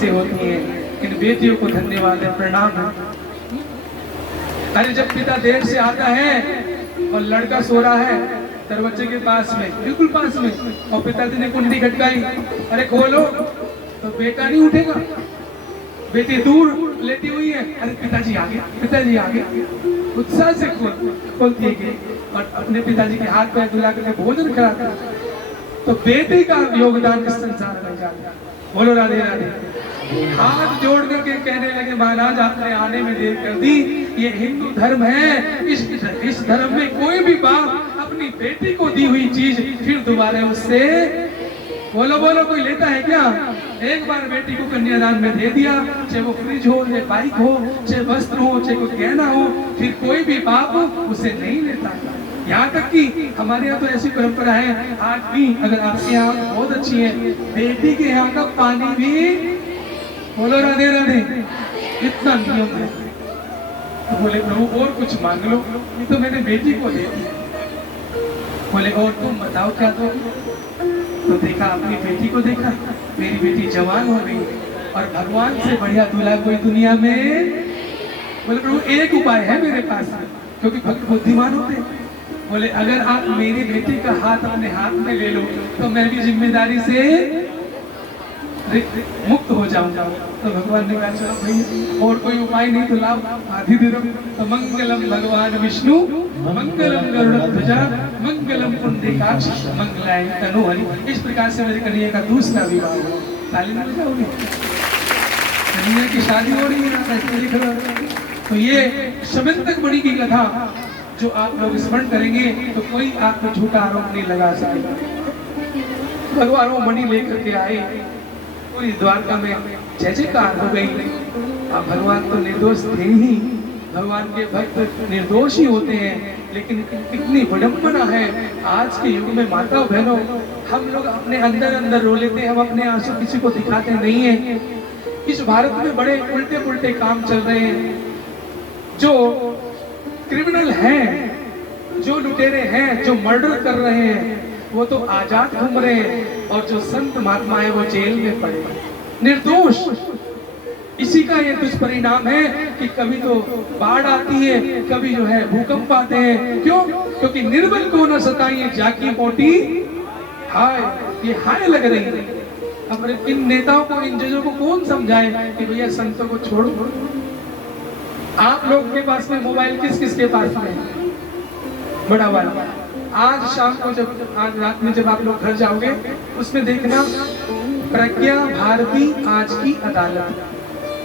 से होती हैं। इन बेटियों को धन्यवाद है, प्रणाम है। अरे जब पिता देर से आता है और लड़का सो रहा है दरवाजे के पास में, बिल्कुल पास में, और पिताजी ने कुंडी खटकाई, अरे खोलो, तो बेटा नहीं उठेगा। बेटी दूर लेटी हुई है, अरे पिताजी आ गए, पिताजी आ गए, उत्साह से खोलती है और अपने पिताजी के हाथ पैर धुला करके भोजन कराता है। तो बेटी का योगदान इस संसार में जाता है। बोलो राधे राधे। हाथ जोड़ करके कहने लगे, महाराज आपने आने में देर कर दी, ये हिंदू धर्म है, इस धर्म में कोई भी बाप अपनी बेटी को दी हुई चीज फिर दोबारा उससे, बोलो बोलो, कोई लेता है क्या? एक बार बेटी को कन्यादान में दे दिया, चाहे वो फ्रिज हो, चाहे बाइक हो, चाहे वस्त्र हो, चाहे कोई गहना हो, फिर कोई भी बाप उसे नहीं लेता। यहाँ तक कि हमारे यहाँ तो ऐसी परंपरा है आज भी, अगर आपके यहाँ बहुत अच्छी है, बेटी के यहाँ का पानी भी, बोलो राधे राधे, इतना नियम है। तो बोले प्रभु और कुछ मांग लो, ये तो मैंने बेटी को दे दिया। बोले और तुम बताओ क्या दो? तो देखा, अपनी बेटी को देखा, मेरी बेटी जवान हो गई और भगवान से बढ़िया दूल्हा कोई दुनिया में। बोले प्रभु एक उपाय है मेरे पास, क्योंकि भक्त बुद्धिमान होते हैं। बोले अगर आप मेरी बेटी का हाथ अपने हाथ में ले लो तो मैं भी जिम्मेदारी से मुक्त हो जाऊंगा। तो भगवान ने कहा चलो भाई और कोई उपाय नहीं तो लाओ, आधी दे दो। तो मंगलम भगवान विष्णु, मंगलम गरुड़ध्वजा, मंगलम पुंडरीकाक्ष, मंगलाय तनोहरि। इस प्रकार से मेरी कन्या का दूसरा विवाह हुआ। ताली बजा जाओगे, कन्या की शादी हो रही है। तो ये शबंतक मणि की कथा जो आप लोग स्मरण करेंगे तो कोई आप पे झूठा आरोप नहीं लगा सकेगा। भगवान वो मणि लेकर के आए, पूरी द्वारका में जय जयकार हो गई। अब भगवान तो निर्दोष थे ही, भगवान के भक्त निर्दोष ही होते हैं, लेकिन कितनी विडंबना है आज के युग में। माता बहनों, हम लोग अपने अंदर अंदर रो लेते हैं, हम अपने आंसू किसी को दिखाते नहीं है। इस भारत में बड़े उल्टे पुल्टे काम चल रहे हैं। जो क्रिमिनल हैं, जो लुटेरे हैं, जो मर्डर कर रहे हैं, वो तो आजाद घूम रहे हैं, और जो संत महात्मा है वो जेल में पड़े निर्दोष। इसी का ये दुष्परिणाम है कि कभी तो बाढ़ आती है, कभी जो है भूकंप आते हैं। क्यों? क्योंकि निर्बल को न सताइए जाकी मोटी हाय, ये हाय लग रही है। अपने इन नेताओं को, इन जजों को कौन समझाए कि भैया संतों को छोड़ो। आप लोग के पास में मोबाइल किस किस के पास में है? बड़ा वाला। आज शाम को जब, आज रात में जब आप लोग घर जाओगे उसमें देखना प्रज्ञा भारती आज की अदालत।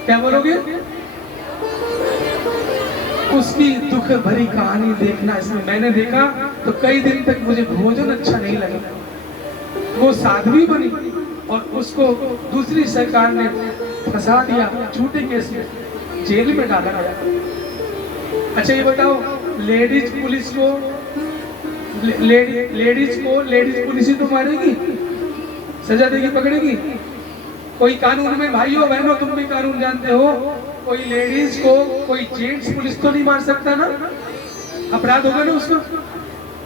क्या बोलोगे? उसकी दुख भरी कहानी देखना। इसमें मैंने देखा तो कई दिन तक मुझे भोजन अच्छा नहीं लगा। वो साध्वी बनी और उसको दूसरी सरकार ने फंसा दिया, झूठे केस में जेल में डाला गया। अच्छा ये बताओ, लेडीज पुलिस को लेडीज पुलिस ही तो मारेगी, सजा देगी, पकड़ेगी? कोई कानून में, भाइयों बहनों तुम भी कानून जानते हो, कोई लेडीज को कोई जेंट्स पुलिस तो नहीं मार सकता ना, अपराध होगा ना उसको।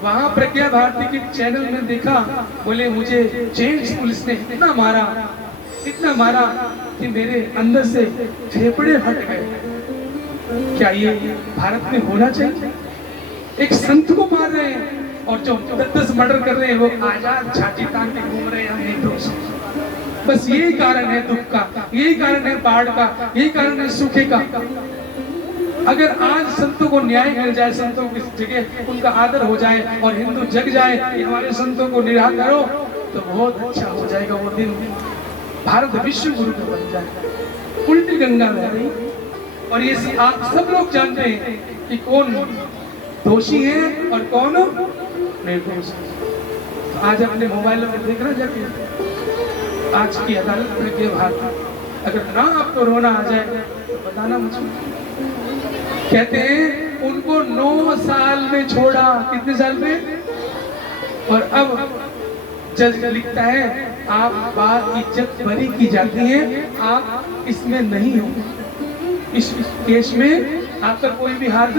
वहां प्रज्ञा भारती के चैनल में देखा, बोले मुझे जेंट्स पुलिस ने इतना मारा कि मेरे अंदर से फेफड़े फट गए। क्या ये भारत में होना चाहिए? एक संत को मार रहे हैं और जो 10 मर्डर कर रहे हैं वो आजाद छाती तान के घूम रहे हैं निर्दोष। बस यही कारण है दुख का, यही कारण है बाढ़ का, यही कारण है सूखे का। अगर आज संतों को न्याय मिल जाए, संतों की जगह उनका आदर हो जाए और हिंदू जग जाए कि हमारे संतों को निराह करो, तो बहुत अच्छा हो जाएगा। वो दिन भारत विश्व गुरु का बन जाए। उल्टी गंगा बह रही और ये आप सब लोग जानते हैं कि कौन दोषी है और कौन निर्दोष। तो आज अपने मोबाइल में देखना जाके आज की अदालत प्रज्ञा भारती, अगर ना आपको रोना आ जाए तो बताना मुझे। कहते हैं उनको 9 साल में छोड़ा, कितने साल में? और अब जज लिखता है आप बात इज्जत बरी की जाती है, आप इसमें नहीं हो, इस केस में आपका कोई भी हाथ।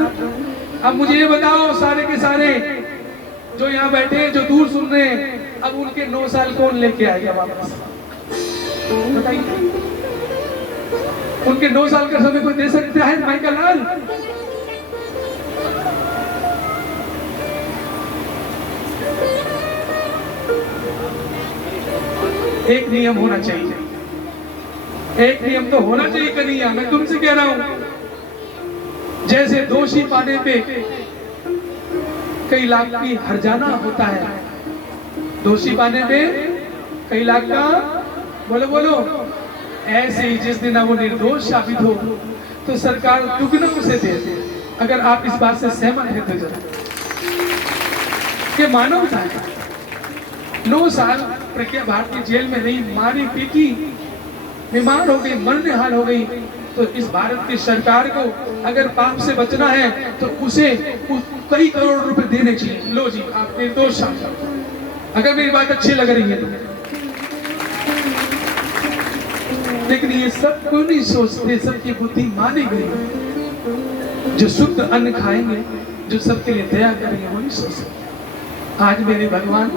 अब मुझे ये बताओ सारे के सारे जो यहाँ बैठे हैं, जो दूर सुन रहे हैं, अब उनके 9 साल कौन लेके आएगा वापस? बताइए। उनके 9 साल का समय कोई दे सकता है माई का लाल? एक नियम होना चाहिए, एक नियम तो होना चाहिए कन्हैया, मैं तुमसे कह रहा हूं। जैसे दोषी पाने पे कई लाख की हर्जाना होता है, दोषी पाने पे कई लाख का, बोलो बोलो, ऐसे ही जिस दिन वो निर्दोष साबित हो तो सरकार दुगना उसे दे। अगर आप इस बात से सहमत हैं तो जरा ये मानवता है। 9 साल प्रज्ञा भारती जेल में रही, मारी पीटी, बीमार हो गई, मरने हाल हो गई, तो इस भारत की सरकार को अगर पाप से बचना है तो उसे कई करोड़ रुपए देने चाहिए। लो जी, आप निर्दोष साबित, अगर मेरी बात अच्छी लग रही है तो। लेकिन ये सब क्यों नहीं सोचते, सबकी बुद्धि मानी गई। जो शुद्ध अन्न खाएंगे, जो सबके लिए दया करेंगे, वो नहीं सोच सकते। आज मेरे भगवान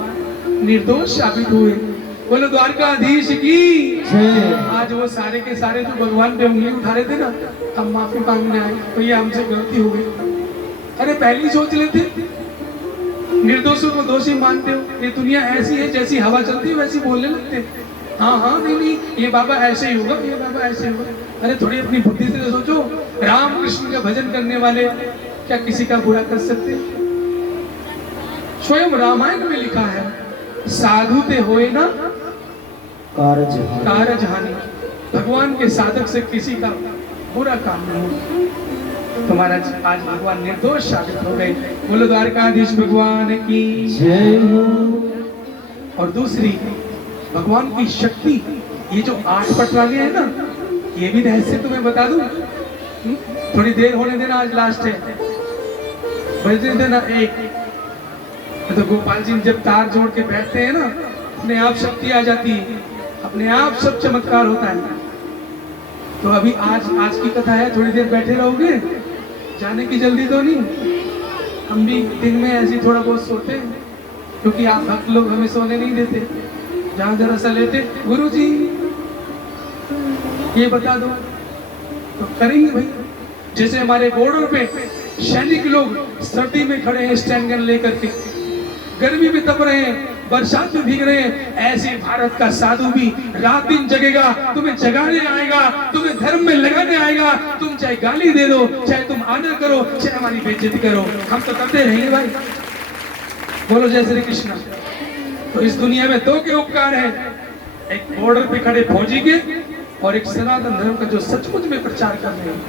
निर्दोष साबित हुए, बोलो द्वारकाधीश की। आज वो सारे के सारे जो भगवान पे उंगली उठा रहे थे ना, हम माफी मांगने आए, भैया हमसे गलती हो गई। अरे पहले सोच लेते, निर्दोषों को दोषी मानते हो, ये दुनिया ऐसी है, जैसी हवा चलती है वैसी बोलने लगते। हाँ हाँ, नहीं, ये बाबा ऐसे ही होगा, ये बाबा ऐसे होगा। अरे थोड़ी अपनी बुद्धि से सोचो, राम कृष्ण का भजन करने वाले क्या किसी का बुरा कर सकते? स्वयं रामायण में लिखा है, साधु ते होए ना कारज हानि। भगवान के साधक से किसी का बुरा काम नहीं हो। तुम्हारा आज भगवान निर्दोष साबित हो गए, बोलो द्वारकाधीश भगवान की जय हो। और दूसरी भगवान की शक्ति, ये जो 8 पटरानियां है ना, ये भी रहस्य तुम्हें बता दूं। थोड़ी देर होने देना, आज लास्ट है, बजने देना 1। तो गोपाल जी जब तार जोड़ के बैठते हैं ना, अपने आप शक्ति आ जाती है, अपने आप सब चमत्कार होता है। तो अभी आज की कथा है, थोड़ी देर बैठे रहोगे, जाने की जल्दी तो नहीं। हम भी दिन में ऐसे थोड़ा बहुत सोते हैं, क्योंकि आप भक्त लोग हमें सोने नहीं देते। जहाँ जरा सा लेते, गुरु जी ये बता दो, तो करेंगे भाई। जैसे हमारे बॉर्डर पे सैनिक लोग सर्दी में खड़े हैं स्टैंड गन लेकर के, गर्मी में तप रहे हैं, बरसात में भीग रहे हैं, ऐसे भारत का साधु भी रात दिन जगेगा, तुम्हें जगाने आएगा, तुम्हें धर्म में लगाने आएगा। तुम चाहे गाली दे दो, चाहे तुम आदर करो, चाहे हमारी बेइज्जती करो, हम तो करते रहेंगे भाई। बोलो जय श्री कृष्ण। तो इस दुनिया में 2 के उपकार हैं, एक बॉर्डर पे खड़े फौजी के, और एक सनातन धर्म का जो सचमुच में प्रचार कर रहे हैं,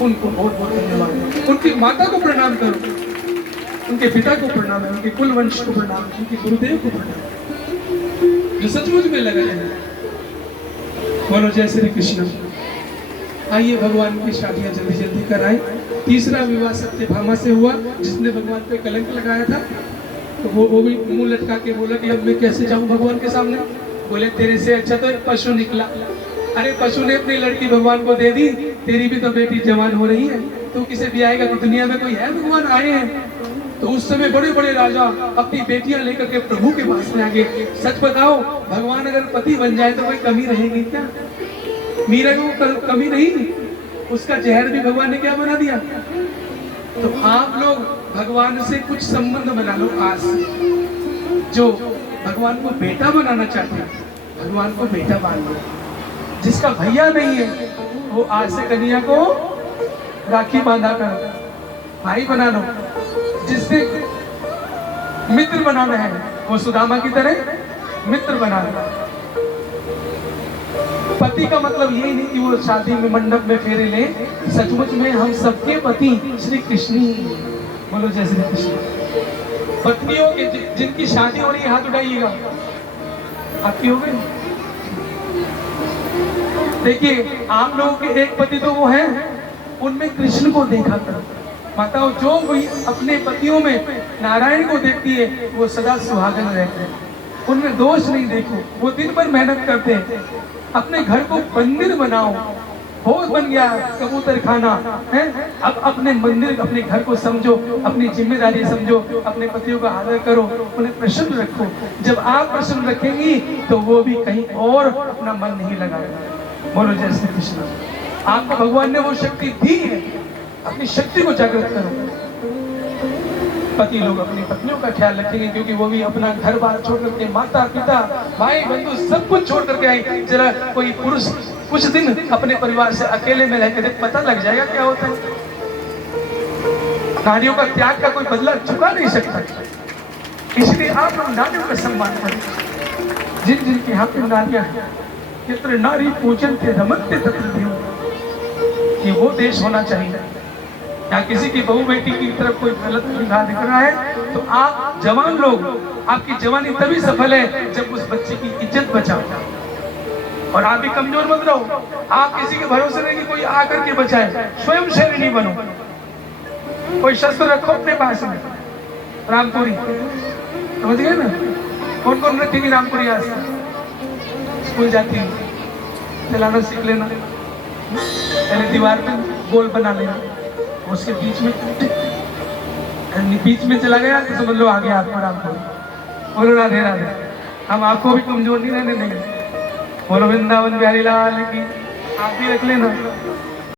उनको बहुत बहुत धन्यवाद। उनकी माता को प्रणाम करो, उनके पिता को प्रणाम है, उनके कुल वंश को प्रणाम, उनके गुरुदेव को प्रणाम, जो सचमुच में लगे हैं। बोलो जय श्री कृष्ण। आइए भगवान की शादियां जल्दी जल्दी कराएं। तीसरा विवाह सत्यभामा से हुआ, जिसने भगवान पे कलंक लगाया था, तो वो भी मुंह लटका के बोला कि अब मैं कैसे जाऊं भगवान के सामने। बोले तेरे से अच्छा तो एक पशु निकला। अरे पशु ने अपनी लड़की भगवान को दे दी, तेरी भी तो बेटी जवान हो रही है, तू किसे भी आएगा? तो दुनिया में कोई है? भगवान आए हैं। तो उस समय बड़े बड़े राजा अपनी बेटियां लेकर के प्रभु के पास में आ गए। सच बताओ, भगवान अगर पति बन जाए तो कोई कमी रहेगी क्या? मीरा को कमी नहीं, उसका जहर भी भगवान ने क्या बना दिया। तो आप लोग भगवान से कुछ संबंध बना लो आज से। जो भगवान को बेटा बनाना चाहते हैं, भगवान को बेटा मान लो। जिसका भैया नहीं है, वो आज से कन्हैया को राखी बांधा करो, भाई बना लो। जिससे मित्र बनाना है, वो सुदामा की तरह मित्र बना लो। पति का मतलब ये नहीं कि वो शादी में मंडप में फेरे ले, सचमुच में हम सबके पति श्री कृष्ण ही। बोलो जय श्री कृष्ण। पत्नियों के जिनकी शादी हो रही है, हाथ उठाइएगा। आपकी हो गई? देखिए, आप लोगों के एक पति तो वो है, उनमें कृष्ण को देखा करो। माताओं, जो भी अपने पतियों में नारायण को देखती है, वो सदा सुहागन रहते हैं, उनमें दोष नहीं देखो। वो दिन भर मेहनत करते हैं। अपने घर को मंदिर बनाओ, भोज बन गया कबूतर खाना है। अब अपने मंदिर, अपने घर को समझो, अपनी जिम्मेदारी समझो, अपने पतियों का आदर करो, उन्हें प्रसन्न रखो। जब आप प्रसन्न रखेंगी तो वो भी कहीं और अपना मन नहीं लगाएगा। बोलो जय श्री कृष्ण। आपको भगवान ने वो शक्ति दी है, अपनी शक्ति को जागृत करो। पति लोग अपनी पत्नियों का ख्याल रखेंगे, क्योंकि वो भी अपना घर बार छोड़ करके, माता पिता भाई बंधु सब कुछ छोड़ करके आए। जरा कोई पुरुष कुछ दिन अपने परिवार से अकेले में रहकर पता लग जाएगा क्या होता है। नारियों का त्याग का कोई बदला चुका नहीं सकता, इसलिए आप लोग नारियों का सम्मान करें। जिन जिन के यहाँ पे नारियां हैं, यत्र नारी पूजन के रमन्ते तत्र देव, ये वो देश होना चाहिए। या किसी की बहू बेटी की तरफ कोई गलत निगाह दिख रहा है तो आप जवान लोग, आपकी जवानी तभी सफल है जब उस बच्चे की इज्जत बचाओ। और आप भी कमजोर मत रहो, आप किसी के भरोसे नहीं कि कोई आकर के बचाए, स्वयं शैरणी बनो। कोई शस्त्र रखो अपने पास में। रामपुरी समझ गए ना, कौन कौन रखेगी रामपुरी? आज स्कूल जाती है, चलाना सीख लेना, पहले दीवार पे गोल बना लेना, उसके बीच में चला गया तो समझ लो आ गया आपको रामपुरी। बोलो राधे राधे। हम आपको भी कमजोर नहीं रहने देंगे। बोलो वृंदावन बिहारी लाल की। आप भी रख लेना।